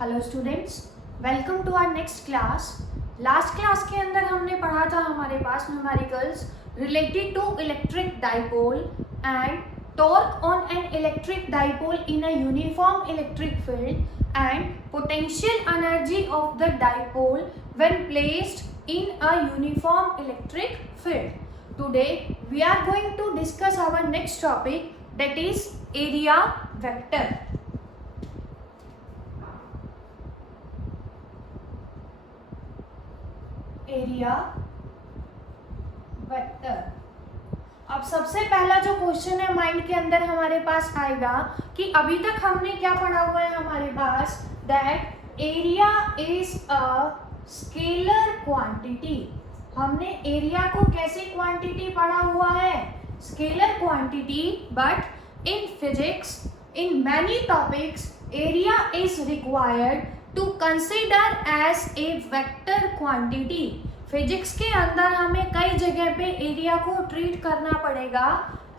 Hello students, welcome to our next class. Last class के अंदर हमने पढ़ा था हमारे पास numericals related to electric dipole and torque on an electric dipole in a uniform electric field and potential energy of the dipole when placed in a uniform electric field. Today we are going to discuss our next topic, that is area vector. Area vector. अब सबसे पहला जो question है mind के अंदर हमारे पास आएगा कि अभी तक हमने क्या पढ़ा हुआ है हमारे पास, that area is a scalar quantity. हमने एरिया को कैसे क्वांटिटी पढ़ा हुआ है, scalar quantity, but in physics in many topics area is required to consider as a vector quantity. Physics के अंदर हमें कई जगह पे एरिया को ट्रीट करना पड़ेगा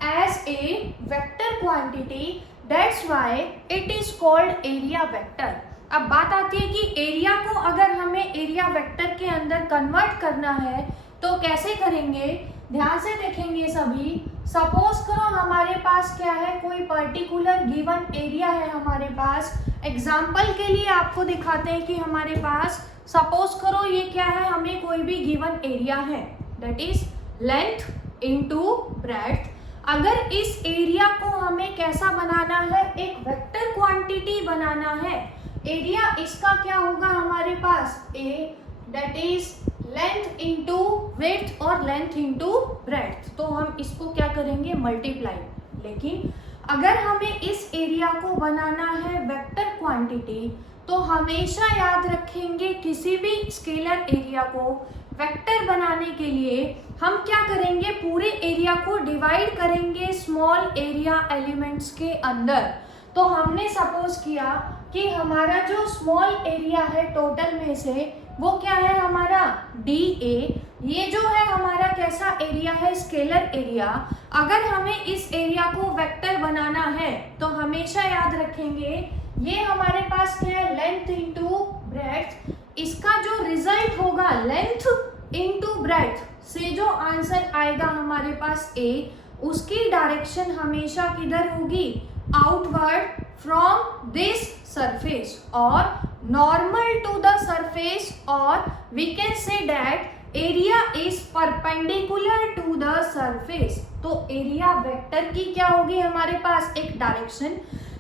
as a vector quantity, that's why it is called area vector. अब बात आती है कि एरिया को अगर हमें एरिया वेक्टर के अंदर कन्वर्ट करना है तो कैसे करेंगे। ध्यान से देखेंगे सभी। सपोज करो हमारे पास क्या है, कोई पर्टिकुलर गिवन एरिया है हमारे पास। एग्जाम्पल के लिए आपको दिखाते हैं कि हमारे पास सपोज करो ये क्या है, हमें कोई भी गिवन एरिया है, that is length into breadth. अगर इस एरिया को हमें कैसा बनाना है, एक वेक्टर क्वांटिटी बनाना है। एरिया इसका क्या होगा हमारे पास, A, that is length into width और लेंथ इंटू ब्रेड्थ। तो हम इसको क्या करेंगे, मल्टीप्लाई। लेकिन अगर हमें इस एरिया को बनाना है वेक्टर क्वांटिटी तो हमेशा याद रखेंगे किसी भी स्केलर एरिया को वेक्टर बनाने के लिए हम क्या करेंगे, पूरे एरिया को डिवाइड करेंगे स्मॉल एरिया एलिमेंट्स के अंदर। तो हमने सपोज किया कि हमारा जो स्मॉल एरिया है टोटल में से वो क्या है हमारा डी ए। ये जो है हमारा कैसा एरिया है, स्केलर एरिया। अगर हमें इस एरिया को वेक्टर बनाना है तो हमेशा याद रखेंगे ये हमारे पास क्या है, लेंथ इंटू ब्रेड्थ। इसका जो रिजल्ट होगा लेंथ इंटू ब्रेड्थ से जो आंसर आएगा हमारे पास ए, उसकी डायरेक्शन हमेशा किधर होगी, आउटवर्ड फ्रॉम दिस सरफेस और नॉर्मल टू द सरफेस, और we can say that area is perpendicular to the surface. तो एरिया वेक्टर की क्या होगी हमारे पास, एक डायरेक्शन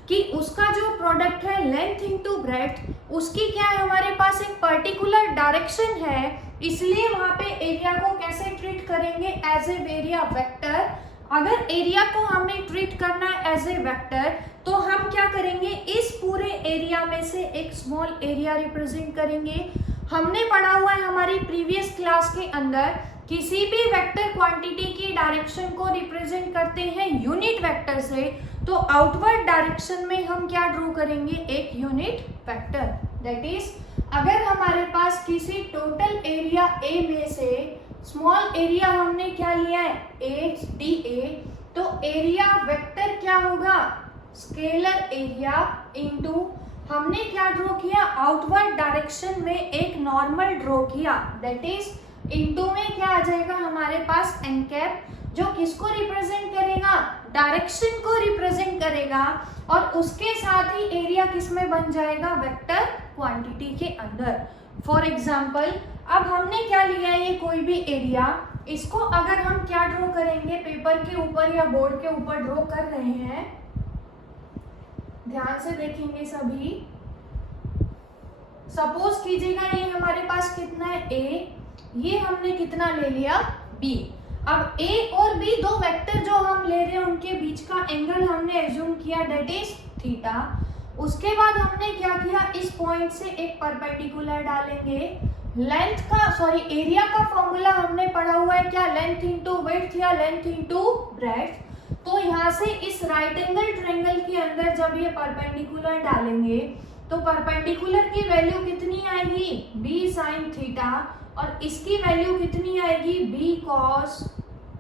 कि उसका जो प्रोडक्ट है लेंथ इंटू ब्रेड्थ, उसकी क्या है हमारे पास एक पर्टिकुलर डायरेक्शन है, इसलिए वहां पे एरिया को कैसे ट्रीट करेंगे, एज ए एरिया वेक्टर। अगर एरिया को हमें ट्रीट करना है एज ए वेक्टर तो हम क्या करेंगे, इस पूरे एरिया में से एक स्मॉल एरिया रिप्रेजेंट करेंगे। हमने पढ़ा हुआ है हमारी प्रीवियस क्लास के अंदर, किसी भी वेक्टर क्वांटिटी की डायरेक्शन को रिप्रेजेंट करते हैं यूनिट वेक्टर से, तो आउटवर्ड डायरेक्शन में हम क्या ड्रॉ करेंगे, एक यूनिट वेक्टर। दैट इज अगर हमारे पास किसी टोटल एरिया ए में से स्मॉल एरिया हमने क्या लिया है, ए डी ए, तो एरिया वेक्टर क्या होगा, स्केलर एरिया इंटू हमने क्या ड्रॉ किया, आउटवर्ड डायरेक्शन में एक नॉर्मल ड्रॉ किया, दैट इज इंटू में क्या आ जाएगा हमारे पास एन कैप, जो किसको रिप्रेजेंट करेगा, डायरेक्शन को रिप्रेजेंट करेगा, और उसके साथ ही एरिया किस में बन जाएगा, वेक्टर क्वांटिटी के अंदर। फॉर एग्जाम्पल अब हमने क्या लिया है, ये कोई भी एरिया, इसको अगर हम क्या ड्रॉ करेंगे, पेपर के ऊपर या बोर्ड के ऊपर ड्रॉ कर रहे हैं, ध्यान से देखेंगे सभी। सपोज कीजिएगा ये हमारे पास कितना है, ए, ये हमने कितना ले लिया, बी। अब ए और बी दो वेक्टर जो हम ले रहे हैं उनके बीच का एंगल हमने एज्यूम किया, दैट इज थीटा। उसके बाद हमने क्या किया, इस पॉइंट से एक परपेंडिकुलर डालेंगे। लेंथ का एरिया का फॉर्मूला हमने पढ़ा हुआ है क्या, लेंथ इंटू विड्थ या लेंथ इंटू ब्रेड्थ। तो यहाँ से इस राइट एंगल ट्रायंगल के अंदर जब ये परपेंडिकुलर डालेंगे तो परपेंडिकुलर की वैल्यू कितनी आएगी, बी साइन थीटा, और इसकी वैल्यू कितनी आएगी, बी कॉस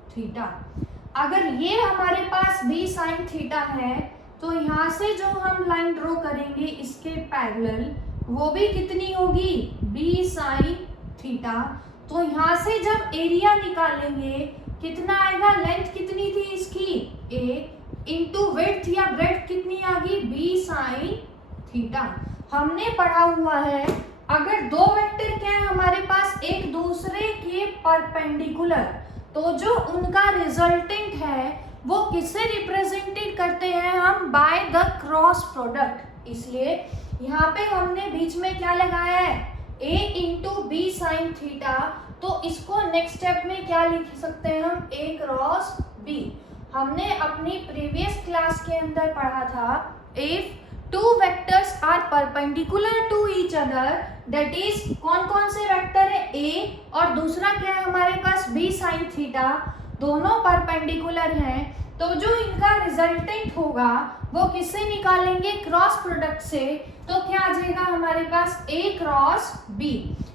थीटा। अगर ये हमारे पास बी साइन थीटा है तो यहाँ से जो हम लाइन ड्रॉ करेंगे इसके पैरेलल, वो भी कितनी होगी, b साइन थीटा। तो यहाँ से जब एरिया निकालेंगे कितना आएगा, लेंथ कितनी थी इसकी a इंटू विड्थ या ब्रेड्थ कितनी आ गई, b साइन थीटा। हमने पढ़ा हुआ है अगर दो वेक्टर क्या है हमारे पास एक दूसरे के परपेंडिकुलर, तो जो उनका रिजल्टेंट है वो किससे रिप्रेजेंटेड करते हैं हम, बाय द क्रॉस प्रोडक्ट। इसलिए यहाँ पे हमने बीच में क्या लगाया है, a into B sine theta. तो इसको नेक्स्ट स्टेप में क्या लिख सकते हैं हम, a क्रॉस b। हमने अपनी प्रीवियस क्लास के अंदर पढ़ा था if two vectors are perpendicular to each other, that is कौन कौन से वेक्टर है, a और दूसरा क्या है हमारे पास b साइन थीटा, दोनों परपेंडिकुलर हैं, तो जो इनका रिजल्टेंट होगा वो किससे निकालेंगे, क्रॉस प्रोडक्ट से। तो क्या आ जाएगा हमारे पास a क्रॉस b।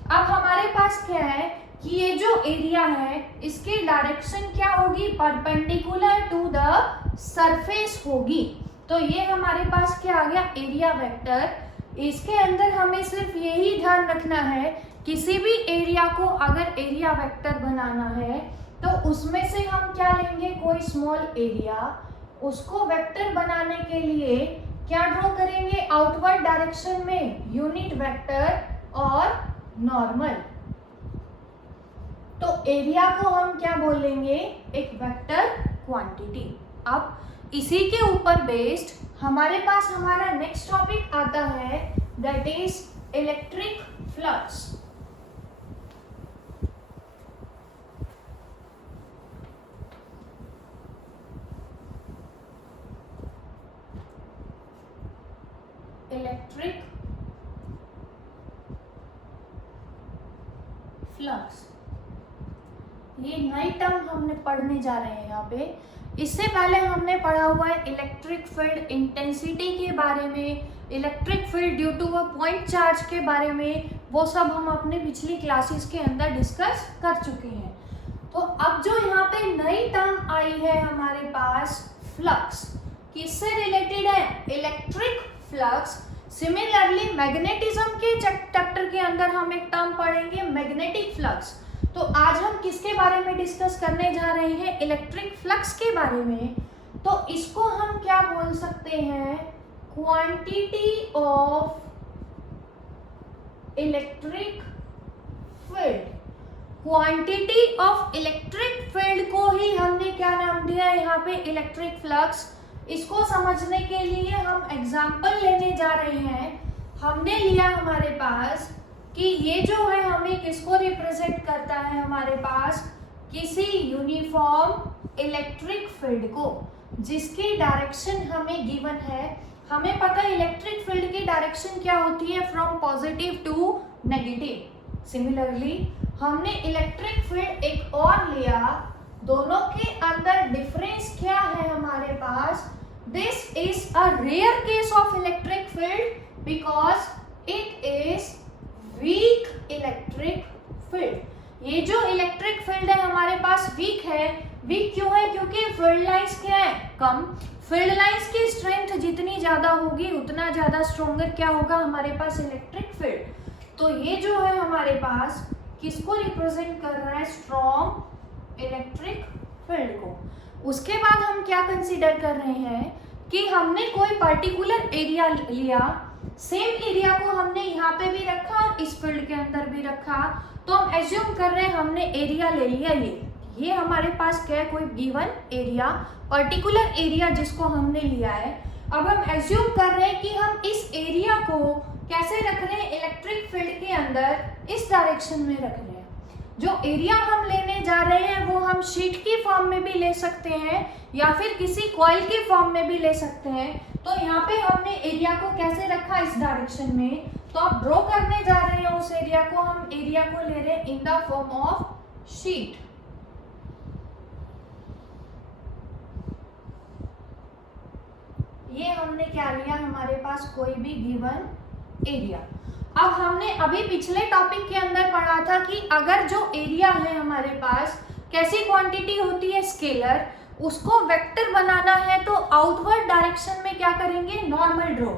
अब हमारे पास क्या है कि ये जो एरिया है इसकी डायरेक्शन क्या होगी, परपेंडिकुलर टू द सरफेस होगी। तो ये हमारे पास क्या आ गया, एरिया वेक्टर। इसके अंदर हमें सिर्फ यही ध्यान रखना है, किसी भी एरिया को अगर एरिया वेक्टर बनाना है तो उसमें से हम क्या लेंगे, कोई स्मॉल एरिया, उसको वेक्टर बनाने के लिए क्या ड्रॉ करेंगे, आउटवर्ड डायरेक्शन में यूनिट वेक्टर और नॉर्मल। तो एरिया को हम क्या बोलेंगे, एक वेक्टर क्वांटिटी। अब इसी के ऊपर बेस्ड हमारे पास हमारा नेक्स्ट टॉपिक आता है, that is electric flux. Electric flux, ये नई टर्म हमने पढ़ने जा रहे हैं यहाँ पे। इससे पहले हमने पढ़ा हुआ है इलेक्ट्रिक फील्ड इंटेंसिटी के बारे में, electric field due to a point charge के बारे में, वो सब हम अपने पिछली क्लासेस के अंदर डिस्कस कर चुके हैं। तो अब जो यहाँ पे नई टर्म आई है हमारे पास, फ्लक्स, किससे रिलेटेड है, इलेक्ट्रिक फ्लक्स। सिमिलरली मैग्नेटिज्म के चैप्टर के अंदर हम एक टर्म पढ़ेंगे, मैग्नेटिक फ्लक्स। तो आज हम किसके बारे में डिस्कस करने जा रहे हैं, इलेक्ट्रिक फ्लक्स के बारे में। तो इसको हम क्या बोल सकते हैं, quantity of electric field. Quantity of electric field को ही हमने क्या नाम दिया है यहाँ पे, इलेक्ट्रिक फ्लक्स। इसको समझने के लिए हम एग्जाम्पल लेने जा रहे हैं। हमने लिया हमारे पास कि ये जो है हमें किसको रिप्रेजेंट करता है, हमारे पास किसी यूनिफॉर्म इलेक्ट्रिक फील्ड को, जिसकी डायरेक्शन हमें गिवन है। हमें पता है इलेक्ट्रिक फील्ड की डायरेक्शन क्या होती है, from positive to negative. Similarly हमने इलेक्ट्रिक फील्ड एक और लिया, दोनों के अंदर डिफरेंस क्या है हमारे पास, this is a rare case of electric field because it is weak electric field. ये जो इलेक्ट्रिक फील्ड है हमारे पास वीक है। वीक क्यों है, क्योंकि फील्ड लाइंस क्या है, कम। फील्ड लाइंस की स्ट्रेंथ जितनी ज्यादा होगी उतना ज्यादा स्ट्रॉन्गर क्या होगा हमारे पास, इलेक्ट्रिक फील्ड। तो ये जो है हमारे पास किसको रिप्रेजेंट कर रहा है, स्ट्रॉन्ग इलेक्ट्रिक फील्ड को। उसके बाद हम क्या कंसीडर कर रहे हैं कि हमने कोई पर्टिकुलर एरिया लिया, सेम एरिया को हमने यहाँ पे भी रखा और इस फील्ड के अंदर भी रखा। तो हम एज्यूम कर रहे हैं हमने एरिया ले लिया, ये हमारे पास क्या है, कोई गिवन एरिया, पर्टिकुलर एरिया जिसको हमने लिया है। अब हम एज्यूम कर रहे हैं कि हम इस एरिया को कैसे रख रहे हैं, इलेक्ट्रिक फील्ड के अंदर इस डायरेक्शन में रख रहे हैं। जो एरिया हम लेने जा रहे हैं वो हम शीट की फॉर्म में भी ले सकते हैं या फिर किसी कॉइल की फॉर्म में भी ले सकते हैं। तो यहाँ पे हमने एरिया को कैसे रखा, इस डायरेक्शन में। तो आप ड्रॉ करने जा रहे हैं उस एरिया को, हम एरिया को ले रहे हैं in the form of sheet. ये हमने क्या लिया, हमारे पास कोई भी गिवन एरिया। अब हमने अभी पिछले टॉपिक के अंदर पढ़ा था कि अगर जो एरिया है हमारे पास कैसी क्वांटिटी होती है, स्केलर, उसको वेक्टर बनाना है तो आउटवर्ड डायरेक्शन में क्या करेंगे, नॉर्मल ड्रॉ।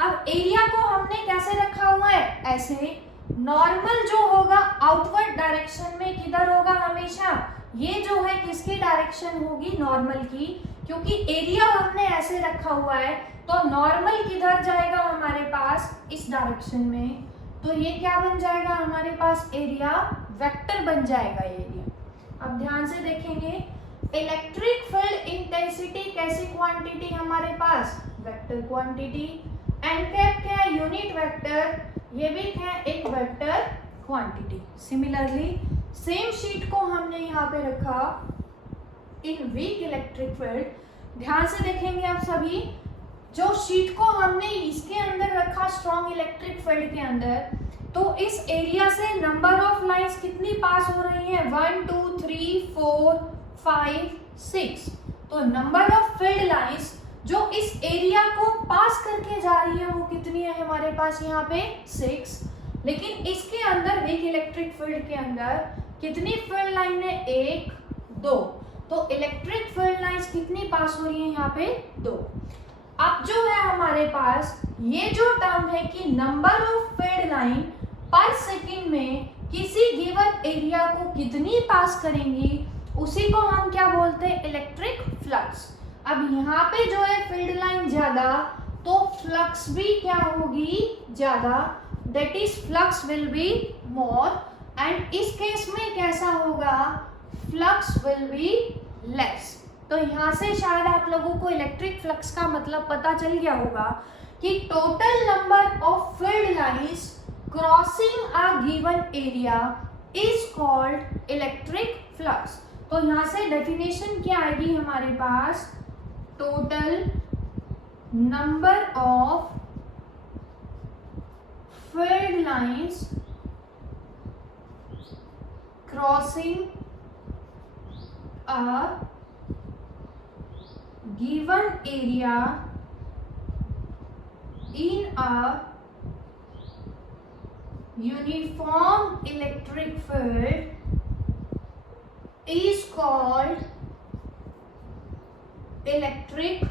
अब एरिया को हमने कैसे रखा हुआ है, ऐसे नॉर्मल जो होगा आउटवर्ड डायरेक्शन में किधर होगा हमेशा, ये जो है किसकी डायरेक्शन होगी, नॉर्मल की, क्योंकि एरिया हमने ऐसे रखा हुआ है तो नॉर्मल किधर जाएगा हमारे पास, इस डायरेक्शन में, तो ये क्या बन जाएगा हमारे पास, एरिया वेक्टर बन जाएगा एरिया। अब ध्यान से देखेंगे, इलेक्ट्रिक फील्ड इंटेंसिटी कैसी क्वांटिटी हमारे पास, वेक्टर क्वांटिटी, एन कैप क्या है, यूनिट वेक्टर, ये भी क्या है, एक vector quantity. Similarly same sheet को हमने यहाँ पे रखा इन वीक इलेक्ट्रिक फील्ड। ध्यान से देखेंगे आप सभी, जो शीट को हमने इसके अंदर रखा स्ट्रॉन्ग इलेक्ट्रिक फील्ड के अंदर, तो इस एरिया से नंबर ऑफ लाइंस कितनी पास हो रही हैं, 1 2 3 4 5 6, तो नंबर ऑफ फील्ड लाइंस जो इस एरिया को पास करके जा रही है वो कितनी है हमारे पास यहाँ पे, 6। लेकिन इसके अंदर वीक इलेक्ट्रिक फील्ड के अंदर कितनी फील्ड लाइन है, 1 2, तो इलेक्ट्रिक फील्ड लाइंस कितनी पास हो रही है यहाँ पे, 2। अब जो है हमारे पास ये जो टर्म है कि नंबर ऑफ फील्ड लाइन पर सेकंड में किसी गिवन एरिया को कितनी पास करेंगी, उसी को हम क्या बोलते हैं, इलेक्ट्रिक फ्लक्स। अब यहाँ पे जो है फील्ड लाइन ज्यादा तो फ्लक्स भी क्या होगी, ज्यादा, that is flux will be more, and इस केस में कैसा होगा, फ्लक्स विल बी लेस। तो यहाँ से शायद आप लोगों को इलेक्ट्रिक फ्लक्स का मतलब पता चल गया होगा कि total number of field lines crossing a given area is called electric flux. तो यहाँ से डेफिनेशन क्या आएगी हमारे पास, total number of field lines crossing a given area in a uniform electric field is called electric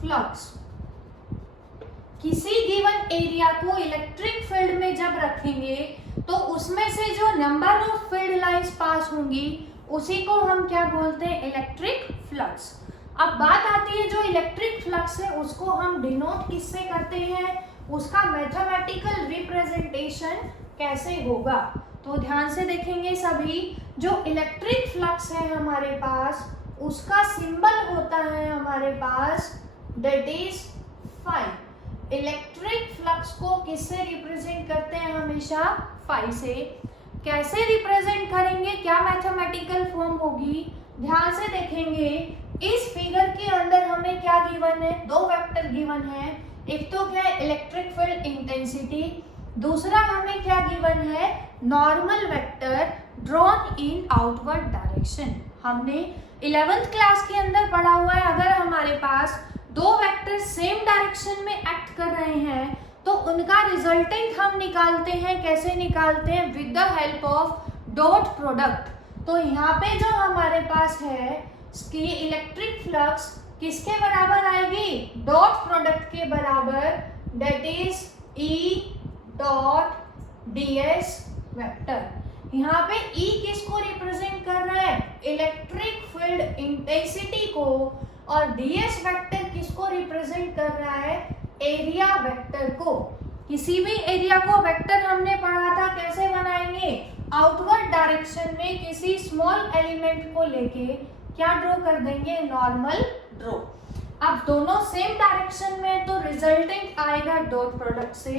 flux। किसी given area को electric field में जब रखेंगे तो उसमें से जो number of field lines pass होंगी उसी को हम क्या बोलते हैं, इलेक्ट्रिक फ्लक्स। अब बात आती है जो इलेक्ट्रिक फ्लक्स है उसको हम डिनोट किससे करते हैं, उसका मैथमेटिकल रिप्रेजेंटेशन कैसे होगा। तो ध्यान से देखेंगे सभी, जो इलेक्ट्रिक फ्लक्स है हमारे पास उसका सिंबल होता है हमारे पास that is phi. Electric flux को किससे रिप्रेजेंट करते हैं, हमेशा फाई से। कैसे रिप्रेजेंट करेंगे, क्या मैथमेटिकल फॉर्म होगी, ध्यान से देखेंगे। इस फिगर के अंदर हमें क्या गिवन है, 2 वेक्टर गिवन है। एक तो क्या है इलेक्ट्रिक फील्ड इंटेंसिटी, दूसरा हमें क्या गिवन है, normal vector drawn in outward direction. हमने 11th क्लास के अंदर पढ़ा हुआ है, अगर हमारे पास 2 वेक्टर सेम डायरेक्शन में एक्ट कर रहे हैं तो उनका रिजल्टेंट हम निकालते हैं, कैसे निकालते हैं, with the help of dot product. तो यहाँ पे जो हमारे पास है कि इलेक्ट्रिक फ्लक्स किसके बराबर आएगी, डॉट प्रोडक्ट के बराबर, that is E dot ds vector. यहाँ पे ई किसको रिप्रेजेंट कर रहा है, इलेक्ट्रिक फील्ड इंटेंसिटी को, और ds वेक्टर किसको रिप्रेजेंट कर रहा है, एरिया वेक्टर को। किसी भी एरिया को वेक्टर हमने पढ़ा था कैसे बनाएंगे, आउटवर्ड डायरेक्शन में किसी स्मॉल एलिमेंट को लेके क्या ड्रॉ कर देंगे, नॉर्मल ड्रॉ। अब दोनों सेम डायरेक्शन में तो रिजल्टेंट आएगा डॉट प्रोडक्ट से।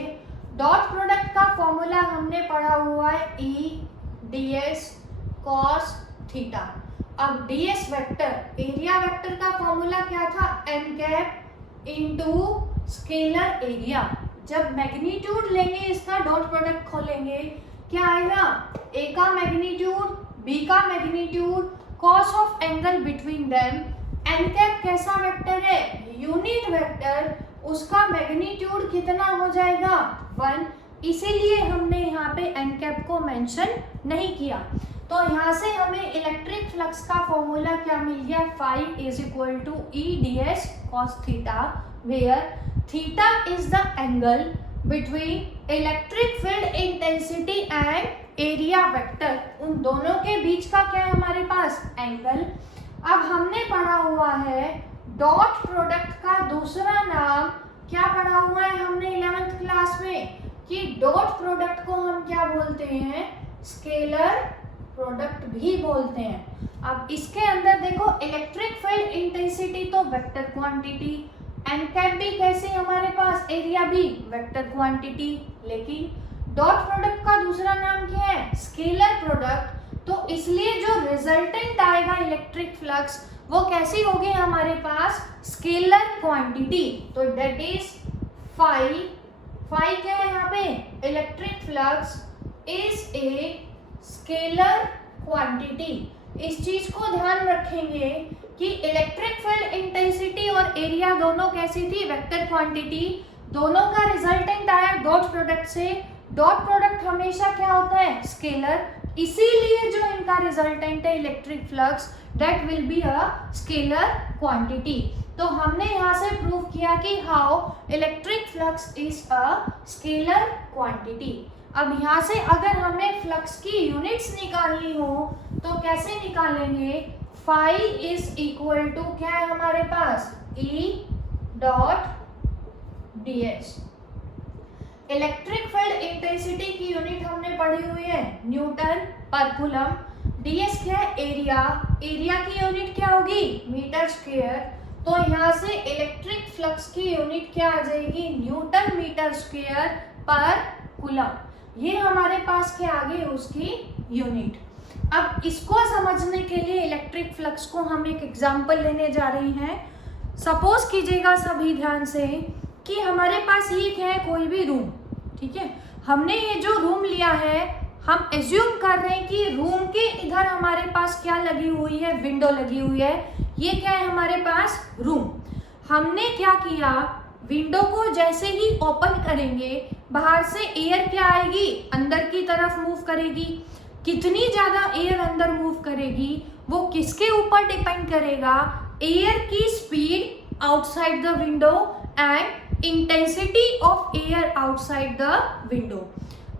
डॉट प्रोडक्ट का फॉर्मूला हमने पढ़ा हुआ है ई ds cos थीटा। अब ds वेक्टर, एरिया वेक्टर का फॉर्मूला क्या था, n cap into scalar area. जब मैग्नीट्यूड लेंगे इसका डॉट प्रोडक्ट खोलेंगे क्या आएगा, a का मैग्नीट्यूड, b का magnitude, cos of angle between them. n cap कैसा वेक्टर है, यूनिट वेक्टर, उसका मैग्नीट्यूड कितना हो जाएगा, 1। इसीलिए हमने यहाँ पे n कैप को मेंशन नहीं किया। तो यहाँ से हमें इलेक्ट्रिक फ्लक्स का फॉर्मूला क्या मिल गया, phi is equal to E D S cos theta, where theta is the angle between electric field intensity and area vector. उन दोनों के बीच का क्या है हमारे पास, एंगल। अब हमने पढ़ा हुआ है डॉट प्रोडक्ट का दूसरा नाम, क्या पढ़ा हुआ है हमने 11th क्लास में, कि डॉट प्रोडक्ट को हम क्या बोलते हैं, स्केलर प्रोडक्ट भी बोलते हैं। अब इसके अंदर देखो इलेक्ट्रिक फील्ड इंटेंसिटी तो वेक्टर क्वांटिटी, एन कैप भी कैसे हमारे पास, एरिया भी वेक्टर क्वांटिटी, लेकिन डॉट प्रोडक्ट का दूसरा नाम क्या है, स्केलर प्रोडक्ट। तो इसलिए जो रिजल्टेंट आएगा इलेक्ट्रिक फ्लक्स वो कैसी होगी हमारे पास, स्केलर क्वांटिटी। तो दैट इज फाई, फाई क्या है यहाँ पे, electric flux is a scalar quantity. इस चीज को ध्यान रखेंगे कि इलेक्ट्रिक फील्ड इंटेंसिटी और एरिया दोनों कैसी थी, वेक्टर क्वांटिटी। दोनों का रिजल्टेंट आया डॉट प्रोडक्ट से। डॉट प्रोडक्ट हमेशा क्या होता है, स्केलर, इसीलिए जो इनका रिजल्टेंट है electric flux that will be a scalar quantity. तो हमने यहाँ से प्रूव किया कि how electric flux is a scalar quantity. अब यहाँ से अगर हमें फ्लक्स की यूनिट्स निकालनी हो तो कैसे निकालेंगे, फाई इज इक्वल टू क्या है हमारे पास, E dot D S. Electric field intensity की यूनिट हमने पढ़ी हुई है न्यूटन पर कूलम, डीएस क्या है, एरिया, एरिया की यूनिट क्या होगी, मीटर स्क्वायर। तो यहाँ से इलेक्ट्रिक फ्लक्स की यूनिट क्या आ जाएगी, न्यूटन मीटर स्क्वायर पर कूलम। ये हमारे पास क्या आ गई उसकी यूनिट। अब इसको समझने के लिए इलेक्ट्रिक फ्लक्स को हम एक एग्जांपल लेने जा रहे हैं। सपोज कीजिएगा सभी ध्यान से कि हमारे पास ये क्या है, कोई भी रूम, ठीक है। हमने ये जो रूम लिया है, हम एज्यूम कर रहे हैं कि रूम के इधर हमारे पास क्या लगी हुई है, विंडो लगी हुई है। ये क्या है हमारे पास, रूम। हमने क्या किया, विंडो को जैसे ही ओपन करेंगे बाहर से एयर क्या आएगी, अंदर की तरफ मूव करेगी। कितनी ज़्यादा एयर अंदर मूव करेगी वो किसके ऊपर डिपेंड करेगा, एयर की speed outside the window and intensity of air outside the window.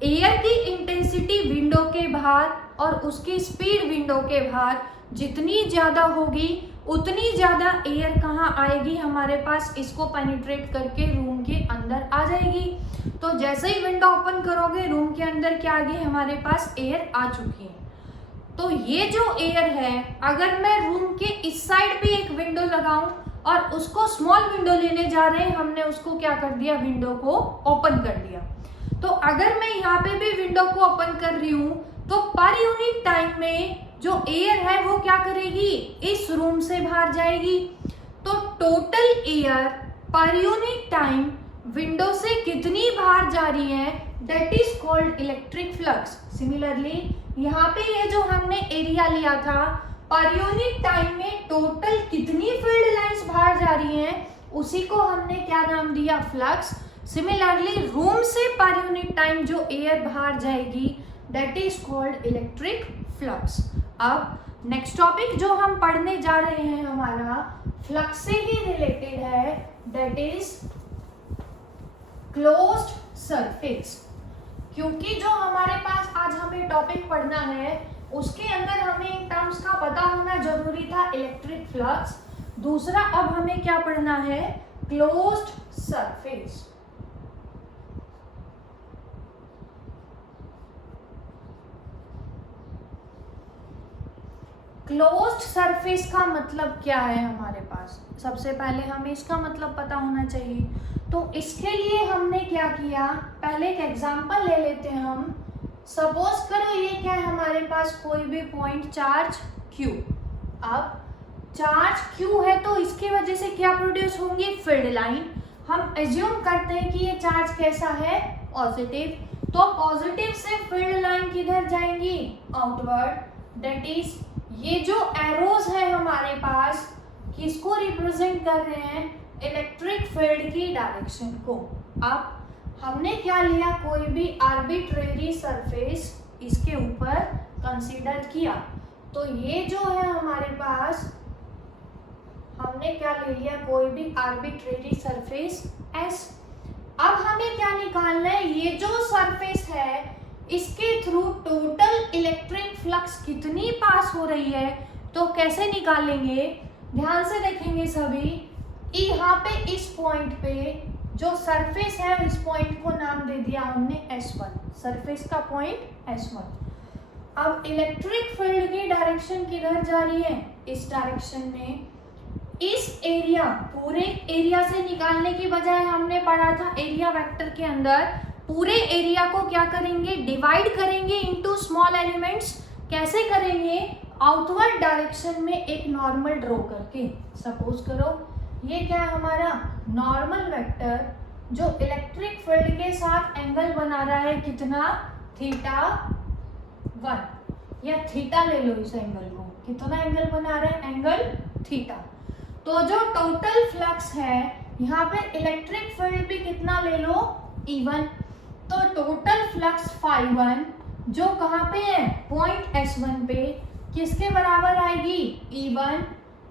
Air की इंटेंसिटी विंडो के बाहर और उसकी स्पीड विंडो के बाहर जितनी ज़्यादा होगी उतनी ज़्यादा एयर कहाँ आएगी हमारे पास, इसको पेनिट्रेट करके रूम के अंदर आ जाएगी। तो जैसे ही विंडो ओपन करोगे रूम के अंदर क्या आ गई, हमारे पास एयर आ चुकी है। तो ये जो एयर है, अगर मैं रूम के इस साइड पे एक विंडो लगाऊं और उसको स्मॉल विंडो लेने जा रहे हैं, हमने उसको क्या कर दिया, विंडो को ओपन कर दिया। तो अगर मैं यहाँ पे भी विंडो को ओपन कर रही हूँ तो पर यूनिट टाइम में जो एयर है वो क्या करेगी, इस रूम से बाहर जाएगी। तो total air per unit time window से कितनी बाहर जा रही है, that is called electric flux. Similarly यहाँ पे ये जो हमने एरिया लिया था, पर यूनिट टाइम में टोटल कितनी फील्ड लाइंस बाहर जा रही हैं, उसी को हमने क्या नाम दिया, फ्लक्स। सिमिलरली रूम से पर यूनिट टाइम जो एयर बाहर जाएगी that is called electric flux. अब नेक्स्ट टॉपिक जो हम पढ़ने जा रहे हैं हमारा फ्लक्स से ही रिलेटेड है, दैट इज क्लोज्ड सरफेस। क्योंकि जो हमारे पास आज हमें टॉपिक पढ़ना है उसके अंदर हमें इन टर्म्स का पता होना जरूरी था, इलेक्ट्रिक फ्लक्स। दूसरा अब हमें क्या पढ़ना है, क्लोज्ड सरफेस। क्लोज्ड सरफेस का मतलब क्या है हमारे पास, सबसे पहले हमें इसका मतलब पता होना चाहिए। तो इसके लिए हमने क्या किया, पहले एक एग्जांपल ले लेते हैं हम। सपोज करो ये क्या है हमारे पास, कोई भी पॉइंट चार्ज Q। अब चार्ज Q है तो इसकी वजह से क्या प्रोड्यूस होंगी, फील्ड लाइन। हम एज्यूम करते हैं कि ये चार्ज कैसा है, पॉजिटिव। तो पॉजिटिव से फील्ड लाइन किधर जाएंगी, आउटवर्ड। दैट इज ये जो एरोज है हमारे पास किसको रिप्रेजेंट कर रहे हैं, इलेक्ट्रिक फील्ड की डायरेक्शन को। अब हमने क्या लिया, कोई भी आर्बिट्रेरी सरफेस इसके ऊपर कंसीडर किया। तो ये जो है हमारे पास, हमने क्या ले लिया, कोई भी आर्बिट्रेरी सरफेस एस। अब हमें क्या निकालना है, ये जो सरफेस है इसके थ्रू टोटल इलेक्ट्रिक फ्लक्स कितनी पास हो रही है। तो कैसे निकालेंगे, ध्यान से देखेंगे सभी। यहाँ पे इस पॉइंट पे जो सरफेस है इस पॉइंट को नाम दे दिया हमने S1, सरफेस का पॉइंट S1। अब इलेक्ट्रिक फील्ड की डायरेक्शन किधर जा रही है, इस डायरेक्शन में। इस एरिया, पूरे एरिया से निकालने की बजाय हमने पढ़ा था एरिया वेक्टर के अंदर पूरे एरिया को क्या करेंगे, डिवाइड करेंगे इनटू स्मॉल एलिमेंट्स। कैसे करेंगे, आउटवर्ड डायरेक्शन में एक नॉर्मल ड्रॉ करके। सपोज करो ये क्या है हमारा नॉर्मल वेक्टर जो इलेक्ट्रिक फील्ड के साथ एंगल बना रहा है, कितना, θ1, या थीटा ले लो इस एंगल को, कितना एंगल बना रहा है, एंगल थीटा। तो जो टोटल फ्लक्स है यहाँ पे इलेक्ट्रिक फील्ड भी कितना ले लो, E1। तो टोटल फ्लक्स φ1 जो कहाँ पे है, पॉइंट S1 पे, किसके बराबर आएगी, E1।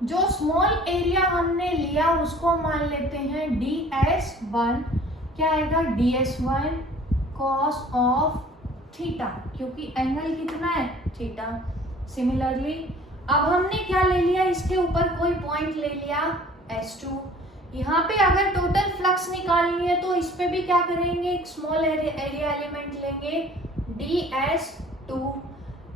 जो स्मॉल एरिया हमने लिया उसको मान लेते हैं ds1, क्या आएगा, ds1 cos ऑफ थीटा, क्योंकि एंगल कितना है, थीटा। सिमिलरली अब हमने क्या ले लिया, इसके ऊपर कोई पॉइंट ले लिया S2। यहाँ पे अगर टोटल फ्लक्स निकालनी है तो इस पे भी क्या करेंगे, एक स्मॉल एरिया एलिमेंट लेंगे ds2।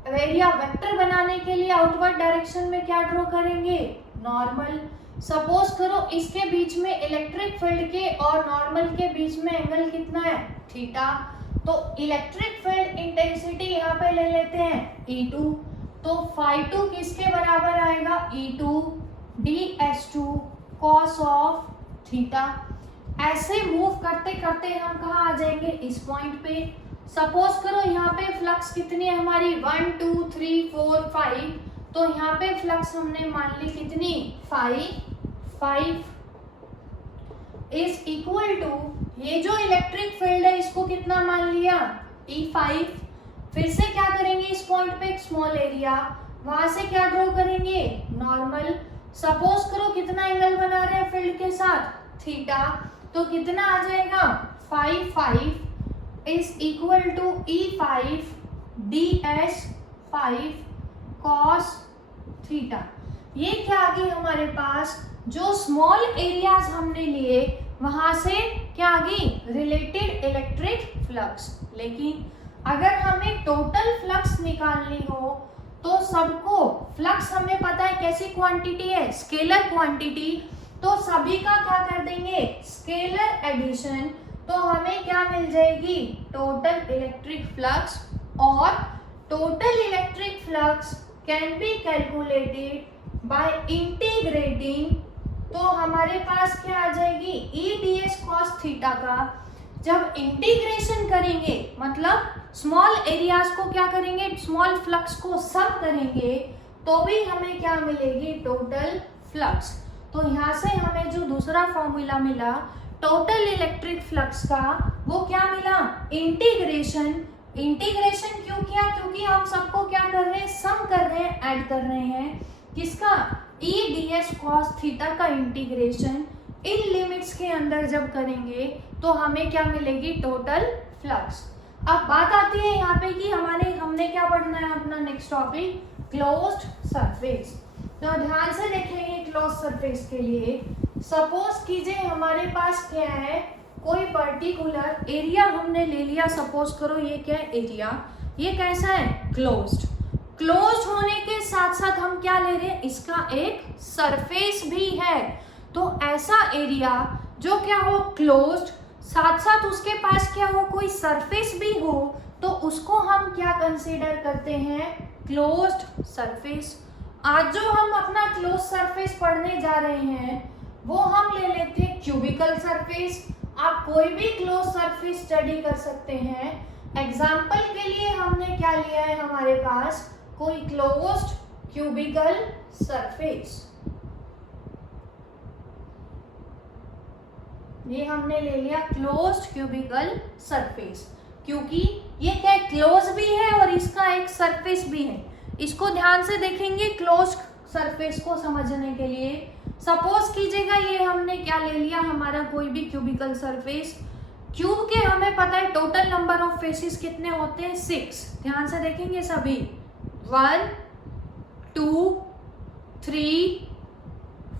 एरिया वेक्टर बनाने के लिए आउटवर्ड डायरेक्शन में क्या ड्रॉ करेंगे, नॉर्मल। सपोज करो इसके बीच में इलेक्ट्रिक फील्ड के और नॉर्मल के बीच में एंगल कितना है, थीटा। तो इलेक्ट्रिक फील्ड इंटेंसिटी यहाँ पे ले लेते हैं E2। तो φ2 किसके बराबर आएगा, E2 ds2 cos of theta. ऐसे मूव करते करते हम कहाँ आ जाएंगे, इस पॉइंट पे। सपोज करो यहाँ पे फ्लक्स कितनी है हमारी, 1 2 3 4 5। तो यहाँ पे फ्लक्स हमने मान ली कितनी, 5 इज इक्वल टू, ये जो इलेक्ट्रिक फील्ड है इसको कितना मान लिया, E5। फिर से क्या करेंगे, इस पॉइंट पे एक स्मॉल एरिया, वहां से क्या ड्रॉ करेंगे, नॉर्मल। सपोज करो कितना एंगल बना रहे हैं फील्ड के साथ, थीटा। तो कितना आ जाएगा, 5 is equal to E5 ds5 cos theta. ये क्या आ गई हमारे पास, जो स्मॉल एरियाज हमने लिए वहां से क्या आ गई, रिलेटेड इलेक्ट्रिक फ्लक्स। लेकिन अगर हमें टोटल फ्लक्स निकालनी हो तो सबको, फ्लक्स हमें पता है कैसी क्वांटिटी है, स्केलर क्वांटिटी। तो सभी का क्या कर देंगे, स्केलर एडिशन। तो हमें क्या मिल जाएगी, टोटल इलेक्ट्रिक फ्लक्स। और total electric flux can be calculated by integrating. तो हमारे पास क्या आ जाएगी, ई डी एस कॉस थीटा का जब इंटीग्रेशन करेंगे, मतलब स्मॉल एरियाज को क्या करेंगे, स्मॉल फ्लक्स को सब करेंगे, तो भी हमें क्या मिलेगी, टोटल फ्लक्स। तो यहाँ से हमें जो दूसरा फॉर्मूला मिला टोटल इलेक्ट्रिक फ्लक्स का, वो क्या मिला, इंटीग्रेशन। इंटीग्रेशन क्यों किया, क्योंकि हम सबको क्या कर रहे हैं, सम कर रहे हैं, ऐड कर रहे हैं, किसका, ई डी एस कॉस थीटा का इंटीग्रेशन। इन लिमिट्स के अंदर जब करेंगे तो हमें क्या मिलेगी, टोटल फ्लक्स। अब बात आती है यहाँ पे कि हमने क्या पढ़ना है, अपना नेक्स्ट टॉपिक क्लोज्ड सरफेस। तो ध्यान से देखेंगे क्लोज सरफेस के लिए। सपोज कीजिए हमारे पास क्या है, कोई पर्टिकुलर एरिया हमने ले लिया। सपोज करो ये क्या है, एरिया, ये कैसा है, क्लोज्ड। क्लोज्ड होने के साथ साथ हम क्या ले रहे हैं, इसका एक सरफेस भी है। तो ऐसा एरिया जो क्या हो, क्लोज्ड, साथ साथ उसके पास क्या हो, कोई सरफेस भी हो, तो उसको हम क्या कंसीडर करते हैं, क्लोज्ड सरफेस। आज जो हम अपना क्लोज सरफेस पढ़ने जा रहे हैं वो हम ले लेते हैं क्यूबिकल सरफेस। आप कोई भी क्लोज सरफेस स्टडी कर सकते हैं। एग्जाम्पल के लिए हमने क्या लिया है, हमारे पास कोई क्लोज्ड क्यूबिकल सरफेस, ये हमने ले लिया क्लोज्ड क्यूबिकल सरफेस, क्योंकि ये क्या है, क्लोज भी है और इसका एक सरफेस भी है। इसको ध्यान से देखेंगे क्लोज सरफेस को समझने के लिए। सपोज कीजिएगा ये हमने क्या ले लिया, हमारा कोई भी क्यूबिकल सरफेस। क्यूब के हमें पता है टोटल नंबर ऑफ फेसेस कितने होते हैं, 6। ध्यान से देखेंगे सभी, 1 2 3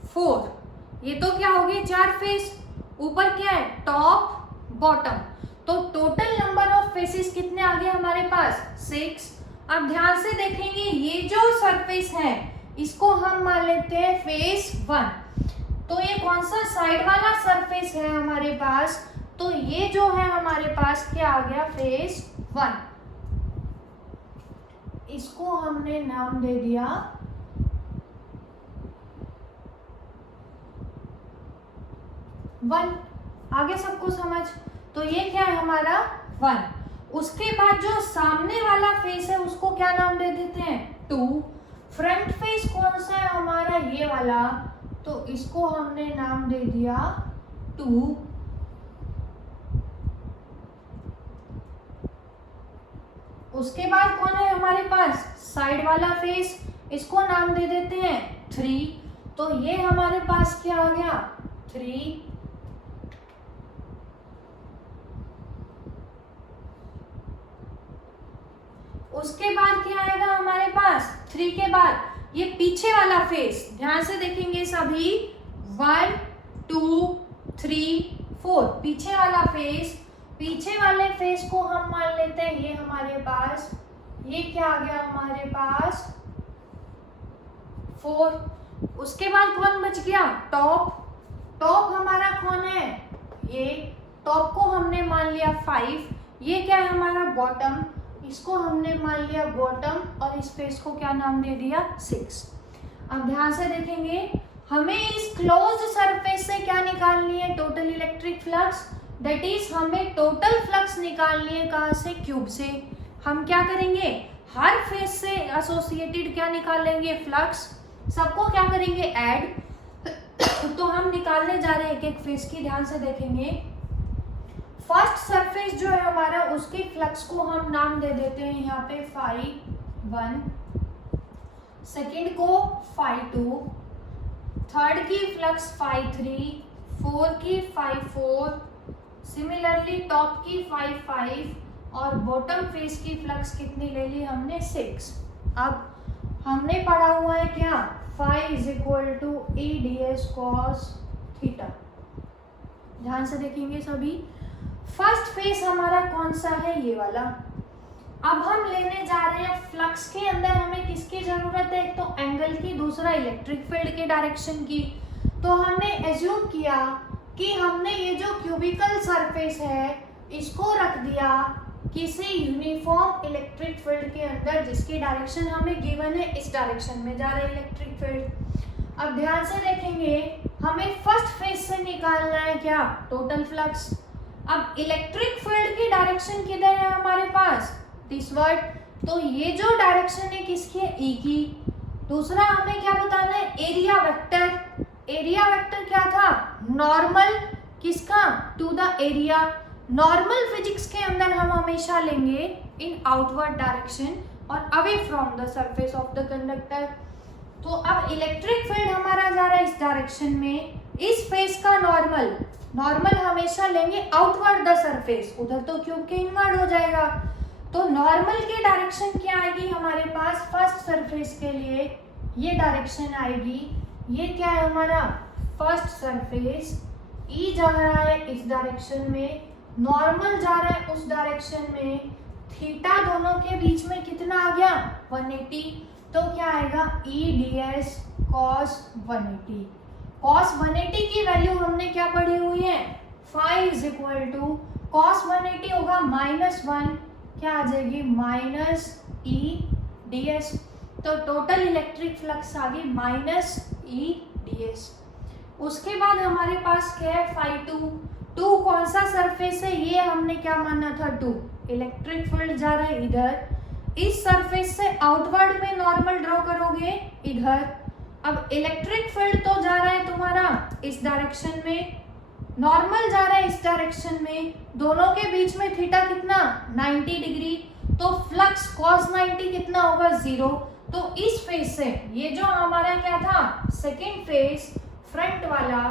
4, ये तो क्या हो गए 4 फेस। ऊपर क्या है, टॉप बॉटम, तो टोटल नंबर ऑफ फेसेस कितने आ गए हमारे पास, 6। अब ध्यान से देखेंगे ये जो सरफेस है इसको हम मान लेते हैं फेस 1। तो ये कौन सा साइड वाला सरफेस है हमारे पास, तो ये जो है हमारे पास क्या आ गया, फेस 1। इसको हमने नाम दे दिया 1। आगे सबको समझ, तो ये क्या है हमारा 1। उसके बाद जो सामने वाला फेस है उसको क्या नाम दे देते हैं, 2। फ्रंट फेस कौन सा है हमारा, ये वाला, तो इसको हमने नाम दे दिया 2। उसके बाद कौन है हमारे पास, साइड वाला फेस, इसको नाम दे देते हैं 3। तो ये हमारे पास क्या आ गया, 3। उसके बाद क्या आएगा हमारे पास, 3 के बाद ये पीछे वाला फेस, ध्यान से देखेंगे सभी, 1 2 3 4, पीछे वाला फेस। पीछे वाले फेस को हम मान लेते हैं ये हमारे पास, ये क्या आ गया हमारे पास 4। उसके बाद कौन बच गया, टॉप। टॉप हमारा कौन है, ये टॉप को हमने मान लिया 5। ये क्या है हमारा बॉटम, इसको हमने मान लिया बॉटम, और इस फेस को क्या नाम दे दिया 6। अब ध्यान से देखेंगे, हमें इस क्लोज सरफेस से क्या निकालनी है, total electric flux. That is हमें टोटल फ्लक्स निकालनी है, कहाँ से, क्यूब से। हम क्या करेंगे, हर फेस से एसोसिएटेड क्या निकालेंगे, फ्लक्स। सबको क्या करेंगे, ऐड। तो हम निकालने जा रहे हैं एक एक फेस की, ध्यान से देखेंगे। फर्स्ट सरफेस जो है हमारा, उसके फ्लक्स को हम नाम दे देते हैं यहाँ पे phi1, सेकेंड को phi2, थर्ड की फ्लक्स phi3, 4 की phi4, सिमिलरली टॉप की phi5, और बॉटम फेस की फ्लक्स कितनी ले ली हमने, 6। अब हमने पढ़ा हुआ है क्या, phi is equal to e ds cos theta. ध्यान से देखेंगे सभी, फर्स्ट फेस हमारा कौन सा है, ये वाला। अब हम लेने जा रहे हैं फ्लक्स के अंदर हमें किसकी जरूरत है, एक तो एंगल की, दूसरा इलेक्ट्रिक फील्ड के डायरेक्शन की। तो हमने एज्यूम किया कि हमने ये जो क्यूबिकल सरफेस है इसको रख दिया किसी यूनिफॉर्म इलेक्ट्रिक फील्ड के अंदर, जिसकी डायरेक्शन हमें गिवन है, इस डायरेक्शन में जा रहा है इलेक्ट्रिक फील्ड। अब ध्यान से देखेंगे, हमें फर्स्ट फेस से निकालना है क्या, टोटल फ्लक्स। अब इलेक्ट्रिक फील्ड की डायरेक्शन किधर है हमारे पास, दिसवर्ड, तो ये जो डायरेक्शन है किसकी है, ई की। दूसरा हमें क्या बताना है, एरिया वेक्टर। एरिया वेक्टर क्या था, नॉर्मल किसका, to the area. Normal physics के अंदर हम हमेशा लेंगे इन आउटवर्ड डायरेक्शन और away from the surface of the conductor. तो अब इलेक्ट्रिक फील्ड हमारा जा रहा है इस डायरेक्शन में, इस फेस का नॉर्मल, नॉर्मल हमेशा लेंगे आउटवर्ड द सरफेस, उधर तो क्यूब के इनवर्ड हो जाएगा। तो नॉर्मल की डायरेक्शन क्या आएगी हमारे पास, फर्स्ट सरफेस के लिए ये डायरेक्शन आएगी। ये क्या है हमारा फर्स्ट सरफेस, ई जा रहा है इस डायरेक्शन में, नॉर्मल जा रहा है उस डायरेक्शन में, थीटा दोनों के बीच में कितना आ गया 180। तो क्या आएगा E D S cos 180। Cos 180 की वैल्यू हमने क्या पढ़ी हुई है, phi is equal to cos 180 होगा -1, क्या आ जाएगी माइनस ई डी एस। तो टोटल इलेक्ट्रिक फ्लक्स आ गई माइनस ई डी एस। उसके बाद हमारे पास क्या है phi2। 2 कौन सा सरफेस है, ये हमने क्या माना था 2, इलेक्ट्रिक फील्ड जा रहा है इधर, इस सरफेस से आउटवर्ड में नॉर्मल ड्रॉ करोगे इधर। अब इलेक्ट्रिक फील्ड तो जा रहा है तुम्हारा इस डायरेक्शन में, नॉर्मल जा रहा है इस डायरेक्शन में, दोनों के बीच में थीटा कितना 90 डिग्री, तो फ्लक्स cos 90 कितना होगा 0। तो इस फेज से ये जो हमारा क्या था सेकेंड फेज फ्रंट वाला,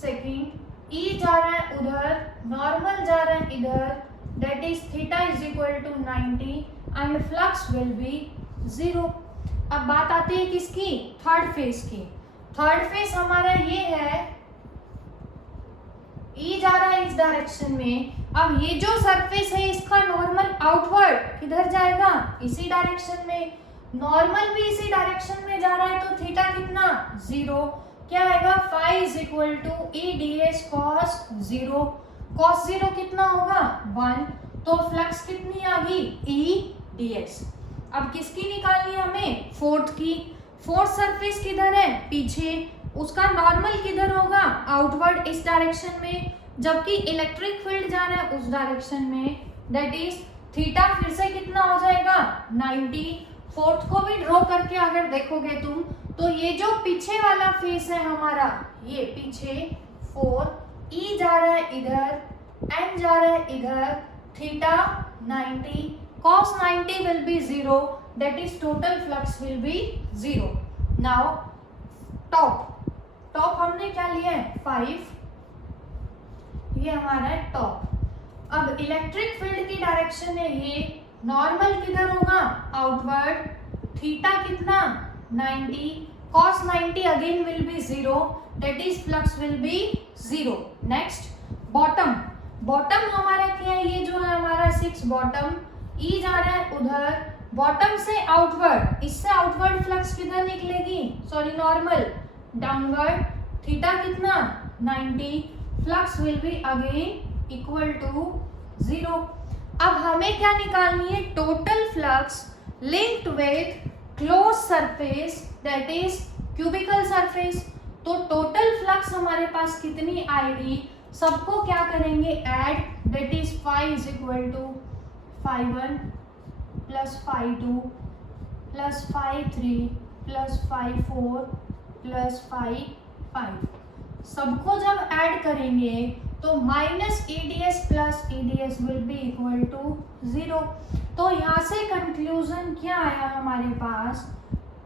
सेकेंड E जा रहा है उधर, नॉर्मल जा रहा है इधर, that is theta is equal to 90 and flux will be 0। अब बात आती है किसकी, थर्ड फेज की। थर्ड फेज हमारा ये है, E जा रहा है इस डायरेक्शन में, अब ये जो सरफेस है इसका नॉर्मल आउटवर्ड किधर जाएगा, इसी डायरेक्शन में, नॉर्मल भी इसी डायरेक्शन में जा रहा है, तो थीटा कितना 0, क्या आएगा phi is equal to E D S cos 0। Cos 0 कितना होगा 1, तो फ्लक्स कितनी आ गई ई डी एस। अब किसकी निकालनी है हमें, फोर्थ की। फोर्थ सरफेस किधर है पीछे, उसका नॉर्मल किधर होगा आउटवर्ड इस डायरेक्शन में, जबकि इलेक्ट्रिक फील्ड जा रहा है उस डायरेक्शन में, दैट इज थीटा फिर से कितना हो जाएगा 90। फोर्थ को भी ड्रॉ करके अगर देखोगे तुम, तो ये जो पीछे वाला फेस है हमारा, ये पीछे 4, ई जा रहा है इधर, एन जा रहा है इधर, theta 90, cos 90 will be 0, that is total flux will be 0. Now top हमने क्या लिया है 5, ये हमारा है टॉप। अब इलेक्ट्रिक फील्ड की डायरेक्शन है ये, नॉर्मल किधर होगा आउटवर्ड, थीटा कितना 90, cos 90 again will be 0, that is flux will be 0. Next bottom हमारा क्या है, ये जो है हमारा 6 बॉटम, ई जा रहा है उधर, बॉटम से आउटवर्ड, इससे आउटवर्ड फ्लक्स किधर निकलेगी, सॉरी नॉर्मल डाउनवर्ड, थीटा कितना 90, flux will be again equal to 0। अब हमें क्या निकालनी है, total flux linked with close surface that is cubical surface. तो टोटल फ्लक्स हमारे पास कितनी आएगी, सबको क्या करेंगे add, that is phi is equal to phi 1 plus phi 2 plus phi 3 plus phi 4 plus phi 5। सबको जब ऐड करेंगे तो minus E D S plus E D S will be equal to 0। तो यहाँ से कंक्लूजन क्या आया हमारे पास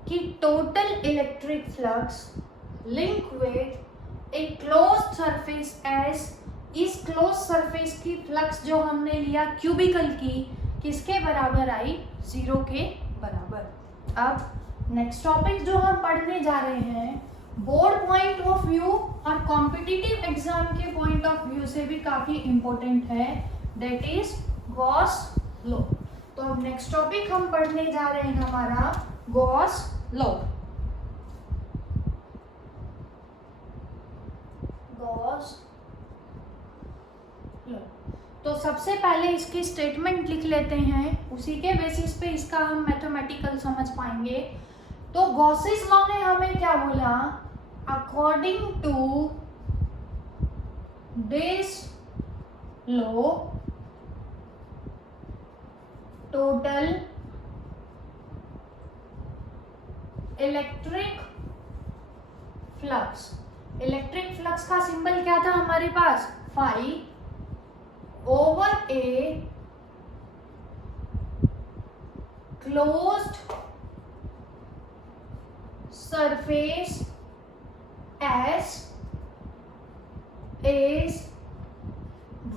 कि total electric flux link with A close surface S, इस क्लोज सरफेस की फ्लक्स जो हमने लिया क्यूबिकल की, किसके बराबर आई 0 के बराबर। अब नेक्स्ट टॉपिक जो हम पढ़ने जा रहे हैं, बोर्ड पॉइंट ऑफ व्यू और कॉम्पिटिटिव एग्जाम के पॉइंट ऑफ व्यू से भी काफी इंपॉर्टेंट है, दैट इज गॉस लॉ। तो अब नेक्स्ट टॉपिक हम पढ़ने जा रहे हैं हमारा गॉस लॉ। गॉस लॉ, तो सबसे पहले इसकी स्टेटमेंट लिख लेते हैं, उसी के बेसिस पे इसका हम मैथमेटिकल समझ पाएंगे। तो गॉसिस लॉ ने हमें क्या बोला, according to this law total electric flux का सिंबल क्या था हमारे पास phi over a closed surface S is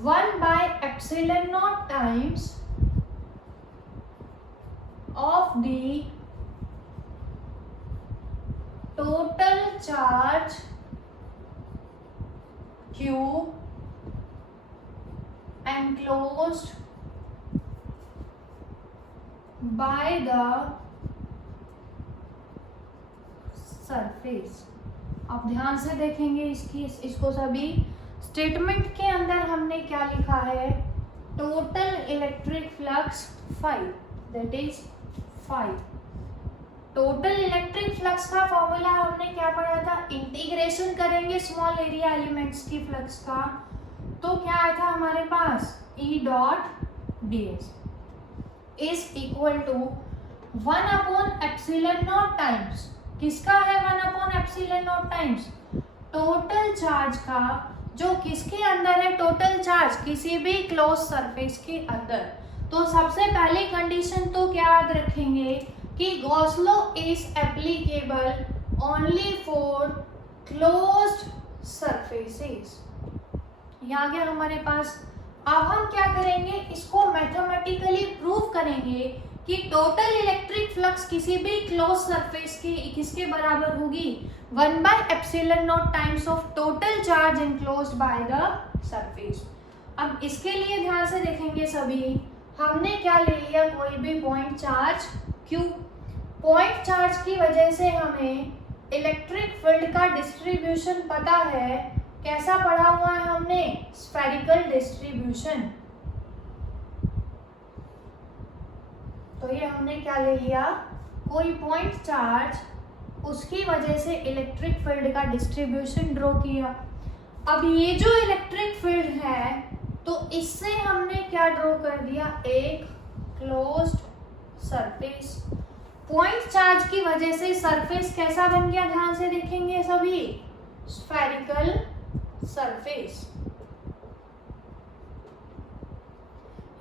1 by epsilon naught times of the total charge Q enclosed by the surface। आप ध्यान से देखेंगे इसको सभी स्टेटमेंट के अंदर हमने क्या लिखा है, total electric flux phi, that is phi. Total electric flux का फॉर्मूला हमने क्या पढ़ा था, इंटीग्रेशन करेंगे स्मॉल एरिया एलिमेंट्स की फ्लक्स का, तो क्या आया था हमारे पास E dot D S is equal to 1 upon epsilon naught times, किसका है 1 upon epsilon naught times, total charge का जो किसके अंदर है, टोटल चार्ज किसी भी क्लोज सरफेस के अंदर। तो सबसे पहली कंडीशन तो क्या याद रखेंगे कि Gauss law is applicable only for closed surfaces. यहाँ गया हमारे पास। अब हम क्या करेंगे, इसको मैथमेटिकली प्रूव करेंगे कि टोटल इलेक्ट्रिक फ्लक्स किसी भी क्लोज सरफेस की किसके बराबर होगी, 1/ε0 times of total charge enclosed by the surface. अब इसके लिए ध्यान से देखेंगे सभी, हमने क्या ले लिया, कोई भी point charge Q। Point charge की वजह से हमें इलेक्ट्रिक फील्ड का डिस्ट्रीब्यूशन पता है। कैसा पढ़ा हुआ है हमने, स्फेरिकल डिस्ट्रीब्यूशन। तो ये हमने क्या ले लिया, कोई पॉइंट चार्ज, उसकी वजह से इलेक्ट्रिक फील्ड का डिस्ट्रीब्यूशन ड्रॉ किया। अब ये जो इलेक्ट्रिक फील्ड है, तो इससे हमने क्या ड्रॉ कर दिया, एक क्लोज्ड सरफेस। पॉइंट चार्ज की वजह से सरफेस कैसा बन गया, ध्यान से देखेंगे सभी, स्फेरिकल सरफेस।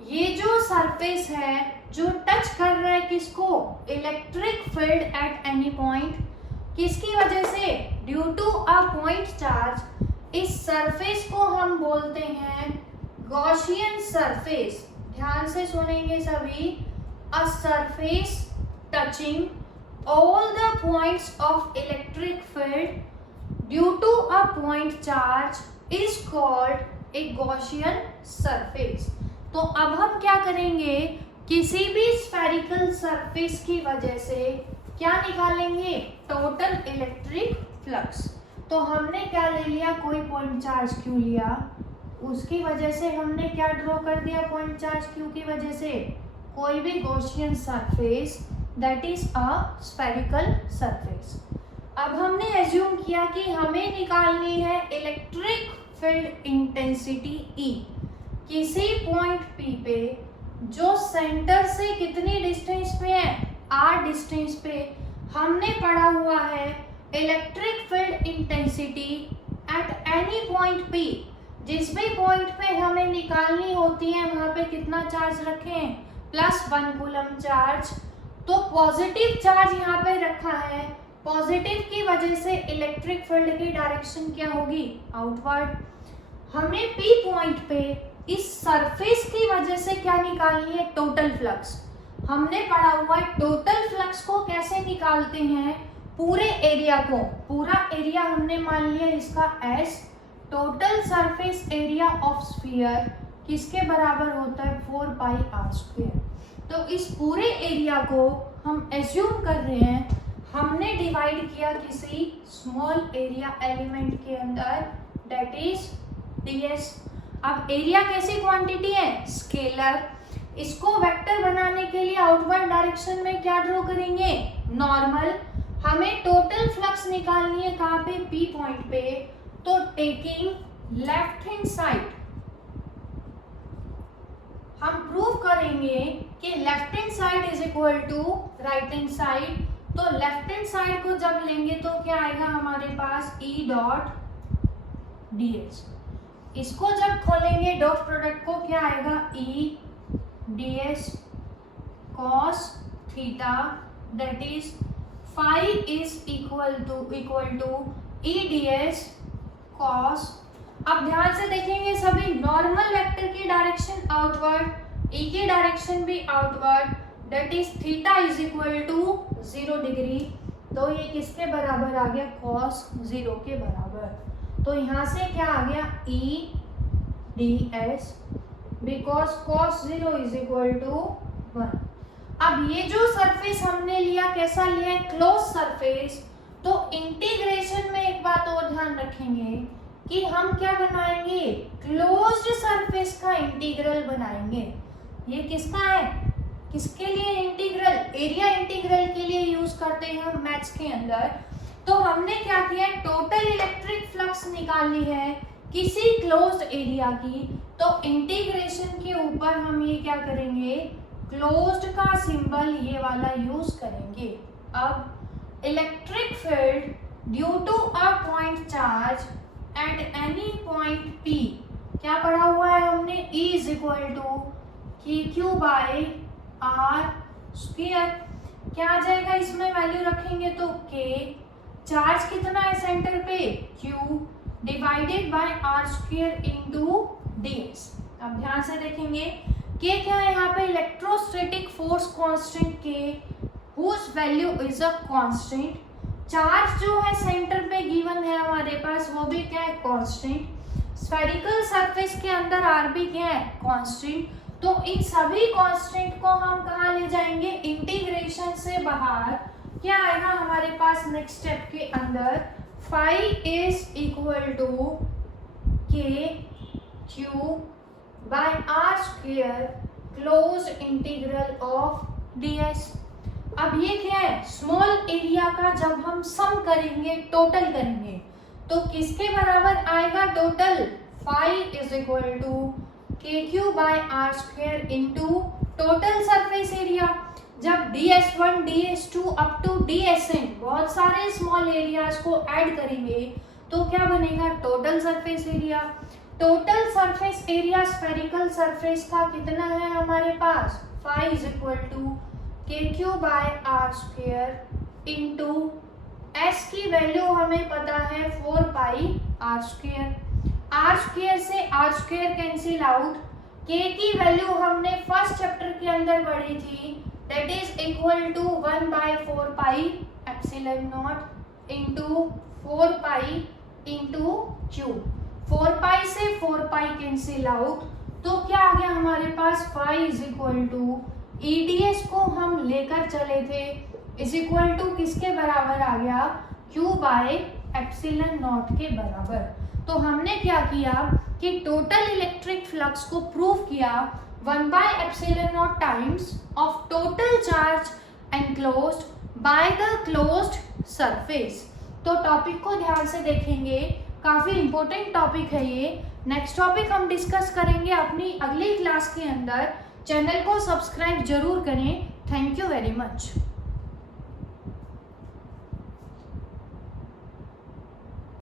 ये जो सरफेस है जो टच कर रहा है किसको, electric field at any point, किसकी वजह से, due to a point charge. इस सरफेस को हम बोलते हैं गॉसियन सरफेस। ध्यान से सुनेंगे सभी, a surface touching all the points of electric field due to a point charge is called a Gaussian surface. तो अब हम क्या करेंगे, किसी भी स्फेरिकल सरफेस की वजह से क्या निकालेंगे, टोटल इलेक्ट्रिक फ्लक्स। तो हमने क्या ले लिया, कोई पॉइंट चार्ज Q लिया, उसकी वजह से हमने क्या ड्रॉ कर दिया, पॉइंट चार्ज Q की वजह से कोई भी Gaussian surface, that is a spherical surface. अब हमने एज्यूम किया कि हमें निकालनी है इलेक्ट्रिक फील्ड इंटेंसिटी E। किसी पॉइंट P पे जो सेंटर से कितनी डिस्टेंस पे है, R डिस्टेंस पे, हमने पढ़ा हुआ है electric field intensity at any point P। जिस भी पॉइंट पे हमें निकालनी होती है वहां पे कितना चार्ज रखें, +1 कूलम चार्ज। तो पॉजिटिव चार्ज यहाँ पे रखा है, पॉजिटिव की वजह से इलेक्ट्रिक फील्ड की डायरेक्शन क्या होगी, आउटवर्ड। हमें P पॉइंट पे इस सरफेस की वजह से क्या निकालनी है, टोटल फ्लक्स। हमने पढ़ा हुआ है टोटल फ्लक्स को कैसे निकालते हैं, पूरे एरिया को, पूरा एरिया हमने मान लिया इसका S, total surface area of sphere किसके बराबर होता है, 4πr²। तो इस पूरे एरिया को हम एज्यूम कर रहे हैं, हमने डिवाइड किया किसी स्मॉल एरिया एलिमेंट के अंदर, दैट इज ds। अब एरिया कैसी क्वांटिटी है, स्केलर। इसको वेक्टर बनाने के लिए आउटवर्ड डायरेक्शन में क्या ड्रॉ करेंगे, नॉर्मल। हमें टोटल फ्लक्स निकालनी है कहाँ पे, P पॉइंट पे। तो टेकिंग लेफ्ट हैंड साइड, हम प्रूव करेंगे कि left hand side is equal to right hand side. तो लेफ्ट हैंड साइड को जब लेंगे तो क्या आएगा हमारे पास, E डॉट ds। इसको जब खोलेंगे डॉट प्रोडक्ट को, क्या आएगा, E ds cos theta, that is phi is equal to E ds cos। अब ध्यान से देखेंगे सभी, नॉर्मल वेक्टर की डायरेक्शन आउटवर्ड, E की डायरेक्शन भी outward, that is theta is equal to 0 degree. तो ये किसके बराबर आ गया, cos 0 के बराबर। तो यहाँ से क्या आ गया, E ds, because cos 0 is equal to 1। अब ये जो सरफेस हमने लिया, कैसा लिया, क्लोज सरफेस। तो इंटीग्रेशन में एक बात और ध्यान रखेंगे कि हम क्या बनाएंगे, क्लोज्ड सरफेस का इंटीग्रल बनाएंगे। ये किसका है, किसके लिए इंटीग्रल, एरिया इंटीग्रल के लिए यूज करते हैं हम मैथ्स के अंदर। तो हमने क्या किया, टोटल इलेक्ट्रिक फ्लक्स निकालनी है किसी क्लोज्ड एरिया की। तो इंटीग्रेशन के ऊपर हम ये क्या करेंगे, क्लोज्ड का सिंबल ये वाला यूज करेंगे। अब electric field due to a point charge at any point P, क्या पढ़ा हुआ है हमने, E is equal to K Q by R square. क्या आ जाएगा इसमें वैल्यू रखेंगे तो K, चार्ज कितना है सेंटर पे Q, divided by R square into ds। अब ध्यान से देखेंगे K क्या है यहाँ पे, electrostatic force constant K whose value is a constant. Charge जो है सेंटर पे गिवन है हमारे पास वो भी क्या है, कांस्टेंट। स्फेरिकल सरफेस के अंदर आर भी क्या है, कांस्टेंट। तो इन सभी कांस्टेंट को हम कहाँ ले जाएंगे, इंटीग्रेशन से बाहर क्या आएगा हमारे पास नेक्स्ट स्टेप के अंदर, phi is equal to K Q by R square close integral of ds। अब ये क्या है, स्मॉल एरिया का जब हम सम करेंगे, टोटल करेंगे तो किसके बराबर आएगा total, phi is equal to K Q by R square into total surface area. जब ds1 ds2 up to dsn बहुत सारे स्मॉल एरियाज को ऐड करेंगे तो क्या बनेगा, total surface area. Total surface area spherical surface का कितना है हमारे पास, phi is equal to K Q by R square into S की वैल्यू हमें पता है 4 pi R square. R square से R square cancel out, K की वैल्यू हमने फर्स्ट चैप्टर के अंदर पढ़ी थी, that is equal to 1/4 pi epsilon naught into 4 pi into Q. 4 pi से 4 पाई कैंसिल आउट तो क्या आ गया हमारे पास, phi is equal to EDS को हम लेकर चले थे इज इक्वल टू किसके बराबर आ गया, Q बाय एप्सिलॉन नॉट के बराबर। तो हमने क्या किया कि टोटल इलेक्ट्रिक फ्लक्स को प्रूव किया 1/ε0 times of total charge enclosed by the closed surface. तो टॉपिक को ध्यान से देखेंगे, काफ़ी इंपॉर्टेंट टॉपिक है ये। नेक्स्ट टॉपिक हम डिस्कस करेंगे अपनी अगली क्लास के अंदर। चैनल को सब्सक्राइब जरूर करें। Thank you very much.